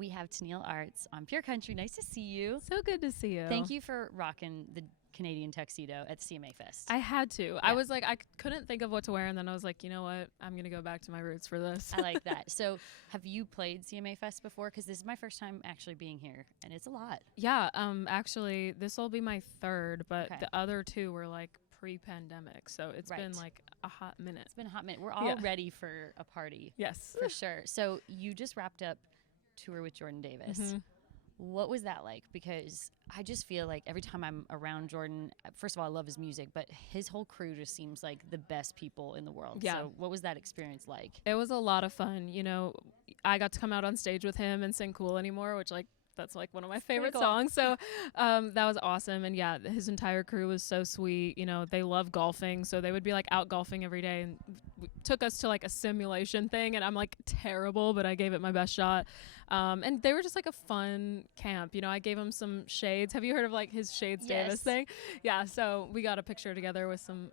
we have Tenille Arts on Pure Country. Nice to see you. So good to see you. Thank you for rocking the Canadian tuxedo at the CMA Fest. I had to. Yeah. I was like, I couldn't think of what to wear, and then I was like, you know what? I'm going to go back to my roots for this. I like that. So have you played CMA Fest before? Because this is my first time actually being here, and it's a lot. Yeah, actually, this will be my third, but Okay. the other two were like pre-pandemic, so it's Right. been like a hot minute. It's been a hot minute. We're all ready for a party. Yes. For sure. So you just wrapped up tour with Jordan Davis. Mhm. What was that like? Because I just feel like every time I'm around Jordan, first of all, I love his music, but his whole crew just seems like the best people in the world. Yeah. So what was that experience like? It was a lot of fun. You know, I got to come out on stage with him and sing Cool Anymore, which like that's like one of my favorite cool. songs. So that was awesome. And yeah, his entire crew was so sweet. You know, they love golfing. So they would be like out golfing every day and took us to like a simulation thing. And I'm like terrible, but I gave it my best shot. And they were just like a fun camp. You know, I gave him some shades. Have you heard of like his Shades Davis thing? Yeah. So we got a picture together with some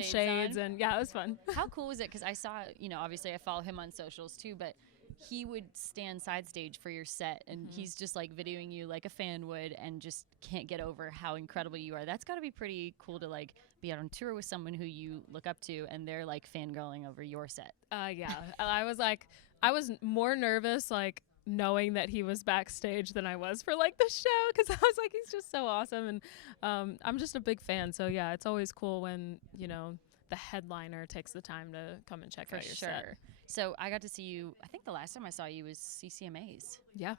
shades and yeah, it was fun. How cool was it? Because I saw, you know, obviously I follow him on socials too, but he would stand side stage for your set and he's just like videoing you like a fan would and just can't get over how incredible you are. That's got to be pretty cool to like be out on tour with someone who you look up to and they're like fangirling over your set. Yeah. I was more nervous like knowing that he was backstage than I was for like the show, because I was like, he's just so awesome, and I'm just a big fan. So yeah, it's always cool when, you know, the headliner takes the time to come and check out your set. So I got to see you, I think the last time I saw you was CCMAs. Yeah.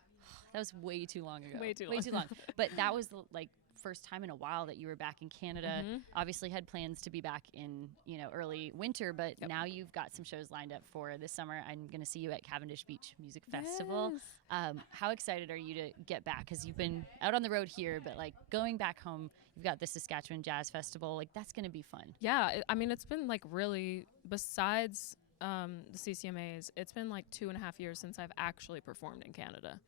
That was way too long ago. Way too long. But that was the like first time in a while that you were back in Canada. Obviously had plans to be back in, you know, early winter, but now you've got some shows lined up for this summer. I'm going to see you at Cavendish Beach Music Festival. How excited are you to get back? Because you've been out on the road here, but like going back home, you've got the Saskatchewan Jazz Festival. Like that's going to be fun. Yeah. I mean, it's been like really, besides the CCMAs, it's been like 2.5 years since I've actually performed in Canada,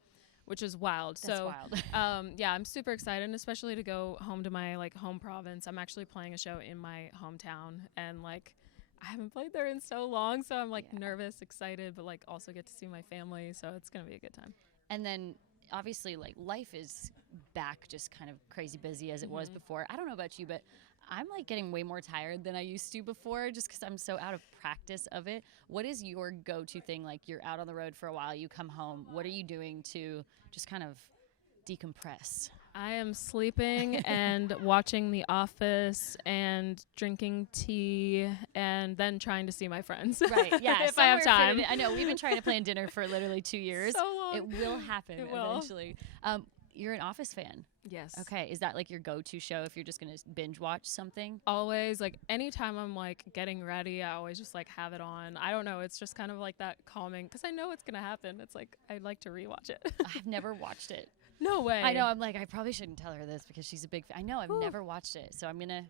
which is wild. That's wild. Yeah, I'm super excited, and especially to go home to my like home province. I'm actually playing a show in my hometown, and like I haven't played there in so long, so I'm like nervous, excited, but like also get to see my family, so it's gonna be a good time. And then obviously like life is back just kind of crazy busy as it was before. I don't know about you, but I'm like getting way more tired than I used to before just because I'm so out of practice of it. What is your go-to thing? Like you're out on the road for a while, you come home. What are you doing to just kind of decompress? I am sleeping and watching The Office and drinking tea and then trying to see my friends. Right, yeah. If I have time. I know, we've been trying to plan dinner for literally 2 years. So long. It will happen eventually. You're an Office fan. Yes. Okay, is that like your go-to show if you're just going to binge watch something? Always, like anytime I'm like getting ready, I always just like have it on. I don't know, it's just kind of like that calming, because I know it's going to happen. It's like I'd like to rewatch it. I've never watched it. No way. I know, I'm like, I probably shouldn't tell her this because she's a big fan. I know, I've never watched it, so I'm going to,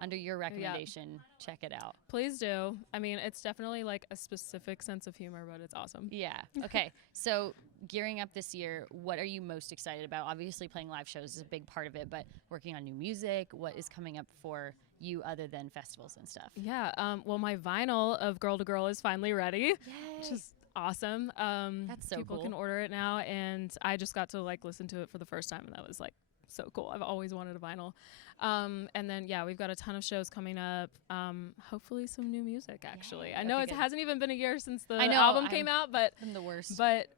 under your recommendation, check it out. Please do. I mean, it's definitely like a specific sense of humor, but it's awesome. Yeah. Okay. So gearing up this year, what are you most excited about? Obviously playing live shows is a big part of it, but working on new music, what is coming up for you other than festivals and stuff? Yeah. Well, my vinyl of Girl to Girl is finally ready, which is awesome. That's so people cool. can order it now, and I just got to like listen to it for the first time, and that was like so cool. I've always wanted a vinyl. And then yeah, we've got a ton of shows coming up. Hopefully some new music actually. Yay, I know okay, it hasn't even been a year since the I know, album came out, but I'm the worst. But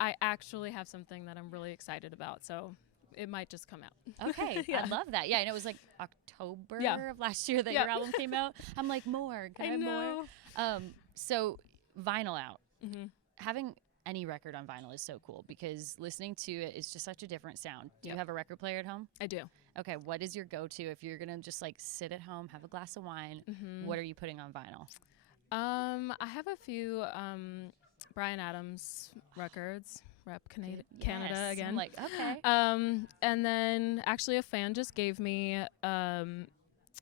I actually have something that I'm really excited about, so it might just come out. Okay, I love that. Yeah, and it was like October of last year that your album came out. I'm like, more, can I have more? So vinyl out. Having any record on vinyl is so cool because listening to it is just such a different sound. Do you have a record player at home? I do. Okay, what is your go-to if you're gonna just like sit at home, have a glass of wine? What are you putting on vinyl? I have a few Bryan Adams records. Rep Canada again. I'm like, okay. And then actually a fan just gave me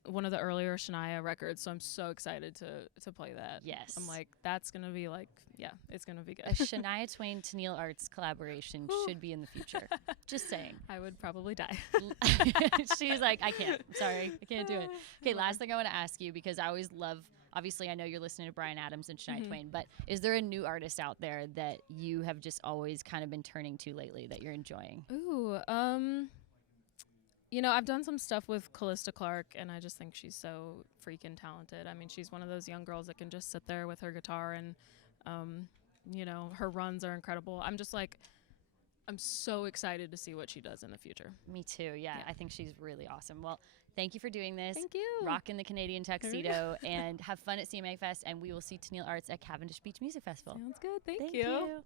one of the earlier Shania records, so I'm so excited to play that. Yes. I'm like, that's gonna be like, yeah, it's gonna be good. A Shania Twain Tenille Arts collaboration should be in the future. Just saying. I would probably die. She's like, I can't. Sorry, I can't do it. Okay, last thing I want to ask you, because I always love obviously I know you're listening to Bryan Adams and Shania Mhm. Twain, but is there a new artist out there that you have just always kind of been turning to lately that you're enjoying? Ooh, I've done some stuff with Callista Clark, and I just think she's so freaking talented. I mean, she's one of those young girls that can just sit there with her guitar, and, her runs are incredible. I'm so excited to see what she does in the future. Me too. Yeah, I think she's really awesome. Well, thank you for doing this. Thank you. Rocking the Canadian tuxedo and have fun at CMA Fest. And we will see Tenille Arts at Cavendish Beach Music Festival. Sounds good. Thank Thank you. you.